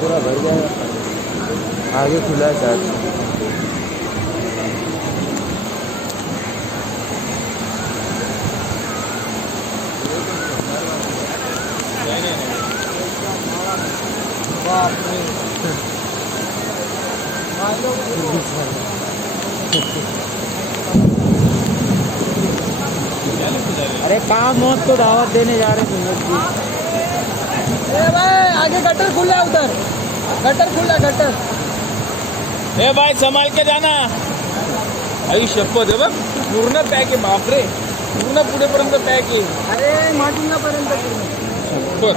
पूरा भर जाएगा। आगे खुला है शायद। अरे काम मौत को दावत देने जा रहे हैं। ए भाई आगे गटर खुला है, उधर गटर खुला, गटर। ए भाई संभाल के जाना। आई शपथ आहे बघ, पूर्ण पॅक आहे. बापरे, पूर्ण पुढेपर्यंत पॅक आहे. अरे माटुंगापर्यंत शपथ.